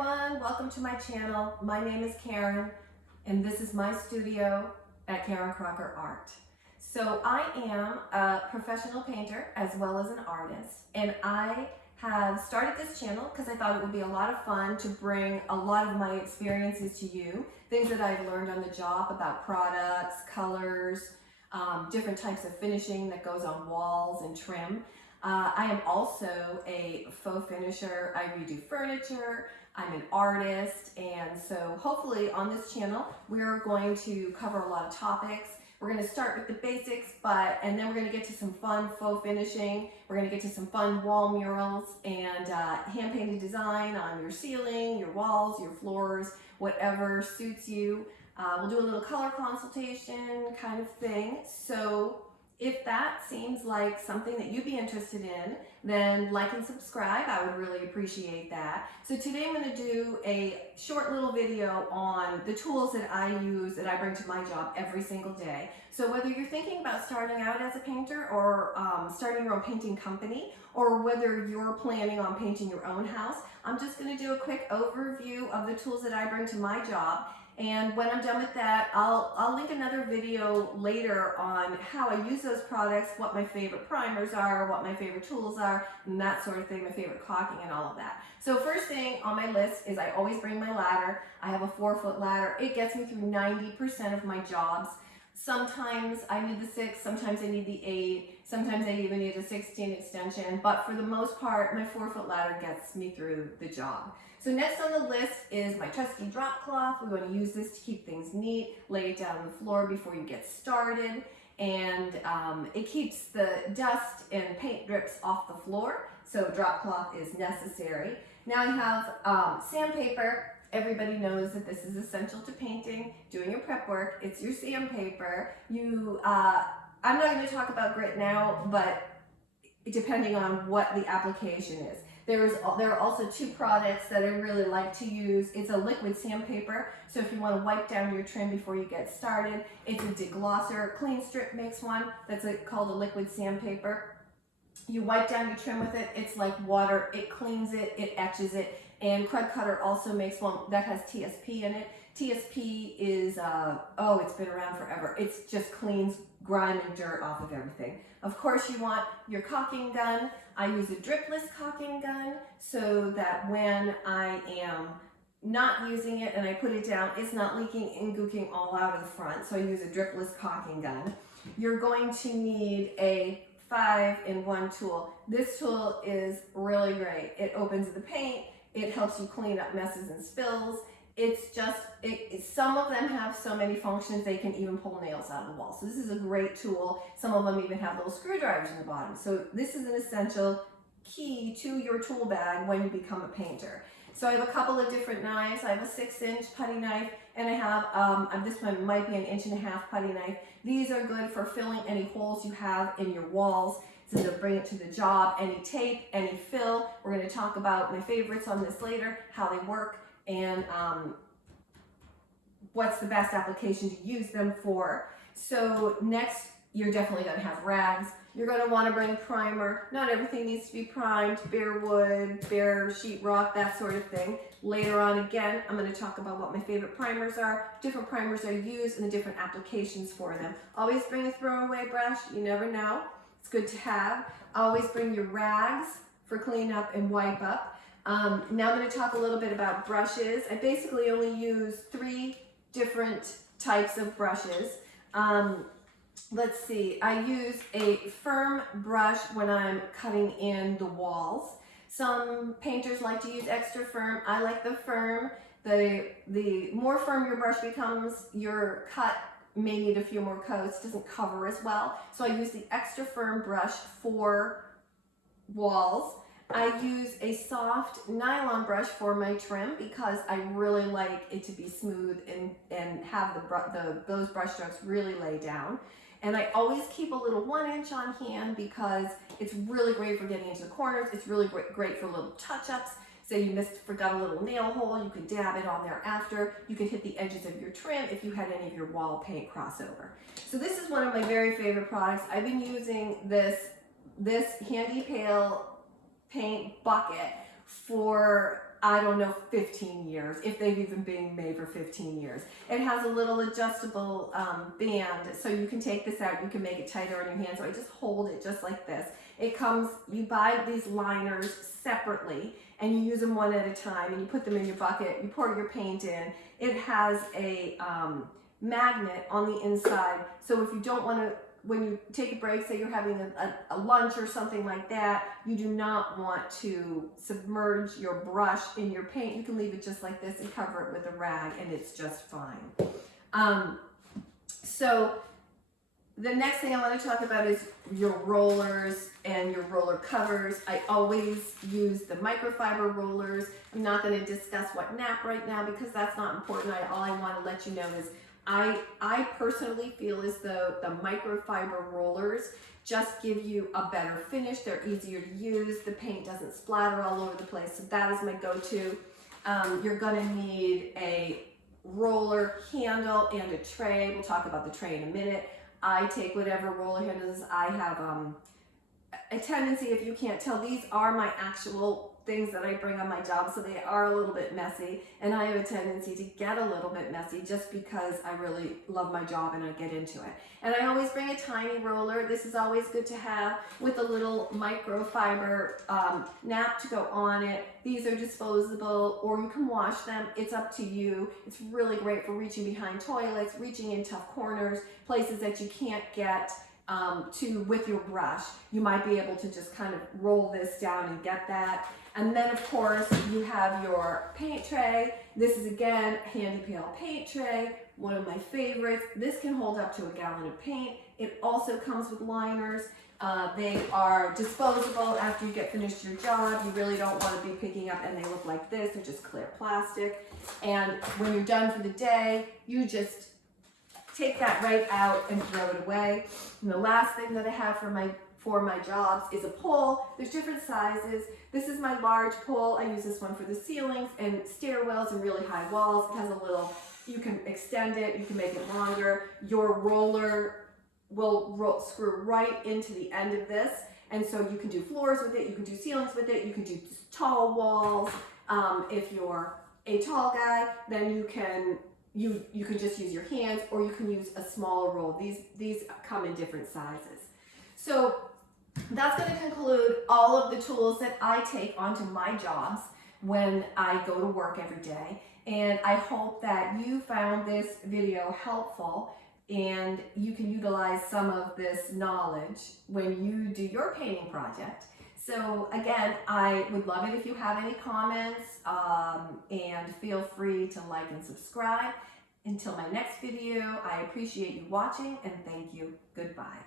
everyone, welcome to my channel. My name is Karen and this is my studio at Karen Crocker Art. So I am a professional painter as well as an artist, and I have started this channel because I thought it would be a lot of fun to bring a lot of my experiences to you, things that I've learned on the job about products, colors, different types of finishing that goes on walls and trim. I am also a faux finisher. I redo furniture. I'm an artist, and so hopefully on this channel we're going to cover a lot of topics. We're going to start with the basics, and then we're going to get to some fun faux finishing. We're going to get to some fun wall murals and hand painted design on your ceiling, your walls, your floors, whatever suits you. We'll do a little color consultation kind of thing. So if that seems like something that you'd be interested in, then like and subscribe. I would really appreciate that. So today I'm going to do a short little video on the tools that I use, that I bring to my job every single day. So whether you're thinking about starting out as a painter or starting your own painting company, or whether you're planning on painting your own house, I'm just going to do a quick overview of the tools that I bring to my job. And when I'm done with that, I'll link another video later on how I use those products, what my favorite primers are, what my favorite tools are, and that sort of thing, my favorite caulking and all of that. So first thing on my list is I always bring my ladder. I have a 4-foot ladder. It gets me through 90% of my jobs. Sometimes I need the 6, sometimes I need the 8, sometimes I even need a 16 extension, but for the most part, my 4-foot ladder gets me through the job. So next on the list is my trusty drop cloth. We want to use this to keep things neat, lay it down on the floor before you get started, and it keeps the dust and paint drips off the floor, so drop cloth is necessary. Now I have sandpaper. Everybody knows that this is essential to painting, doing your prep work. It's your sandpaper. I'm not going to talk about grit now, but depending on what the application is. There are also 2 products that I really like to use. It's a liquid sandpaper, so if you want to wipe down your trim before you get started. It's a deglosser. Clean Strip makes one that's called a liquid sandpaper. You wipe down your trim with it. It's like water. It cleans it, it etches it. And Krud Kutter also makes one that has TSP in it. TSP is, it's been around forever. It just cleans grime and dirt off of everything. Of course, you want your caulking gun. I use a dripless caulking gun so that when I am not using it and I put it down, it's not leaking and gooking all out of the front. So I use a dripless caulking gun. You're going to need a 5-in-1 tool. This tool is really great. It opens the paint. It helps you clean up messes and spills. It's just, some of them have so many functions they can even pull nails out of the wall. So this is a great tool. Some of them even have little screwdrivers in the bottom. So this is an essential key to your tool bag when you become a painter. So I have a couple of different knives. I have a 6-inch putty knife, and I have, this one might be an 1.5-inch putty knife. These are good for filling any holes you have in your walls. So to bring it to the job, any tape, any fill. We're going to talk about my favorites on this later, how they work, and what's the best application to use them for. So next, you're definitely going to have rags. You're going to want to bring primer. Not everything needs to be primed. Bare wood, bare sheetrock, that sort of thing. Later on, again, I'm going to talk about what my favorite primers are, different primers I use, and the different applications for them. Always bring a throwaway brush. You never know. It's good to have. Always bring your rags for cleanup and wipe up. Now I'm going to talk a little bit about brushes. I basically only use 3 different types of brushes. Let's see, I use a firm brush when I'm cutting in the walls. Some painters like to use extra firm. I like the firm. The more firm your brush becomes, your cut may need a few more coats, doesn't cover as well. So I use the extra firm brush for walls. I use a soft nylon brush for my trim because I really like it to be smooth and have those brush strokes really lay down. And I always keep a little 1-inch on hand because it's really great for getting into the corners. It's really great for little touch-ups. Say you forgot a little nail hole, you could dab it on there after. You could hit the edges of your trim if you had any of your wall paint crossover. So this is one of my very favorite products. I've been using this Handy Pail paint bucket for I don't know, 15 years, if they've even been made for 15 years. It has a little adjustable band, so you can take this out, you can make it tighter on your hand, so I just hold it just like this. It comes, you buy these liners separately, and you use them one at a time, and you put them in your bucket, you pour your paint in. It has a magnet on the inside, so if you don't want to, when you take a break, say you're having a lunch or something like that, you do not want to submerge your brush in your paint. You can leave it just like this and cover it with a rag, and it's just fine. So the next thing I want to talk about is your rollers and your roller covers. I always use the microfiber rollers. I'm not going to discuss what nap right now because that's not important. All I want to let you know is I personally feel as though the microfiber rollers just give you a better finish. They're easier to use. The paint doesn't splatter all over the place. So that is my go-to. You're gonna need a roller handle and a tray. We'll talk about the tray in a minute. I take whatever roller handles. I have a tendency, if you can't tell, these are my actual things that I bring on my job, so they are a little bit messy, and I have a tendency to get a little bit messy just because I really love my job and I get into it. And I always bring a tiny roller. This is always good to have with a little microfiber nap to go on it. These are disposable, or you can wash them. It's up to you. It's really great for reaching behind toilets, reaching in tough corners, places that you can't get to with your brush. You might be able to just kind of roll this down and get that. And then of course you have your paint tray. This is again Handy Pail paint tray, one of my favorites. This can hold up to a gallon of paint. It also comes with liners. They are disposable after you get finished your job. You really don't want to be picking up, and they look like this. They're just clear plastic. And when you're done for the day, you just take that right out and throw it away. And the last thing that I have for my jobs is a pole. There's different sizes. This is my large pole. I use this one for the ceilings and stairwells and really high walls. It has a little, you can extend it, you can make it longer. Your roller will screw right into the end of this. And so you can do floors with it, you can do ceilings with it, you can do tall walls. If you're a tall guy, then you can just use your hands, or you can use a smaller roll. These come in different sizes. So that's going to conclude all of the tools that I take onto my jobs when I go to work every day. And I hope that you found this video helpful and you can utilize some of this knowledge when you do your painting project. So again, I would love it if you have any comments, and feel free to like and subscribe. Until my next video, I appreciate you watching and thank you. Goodbye.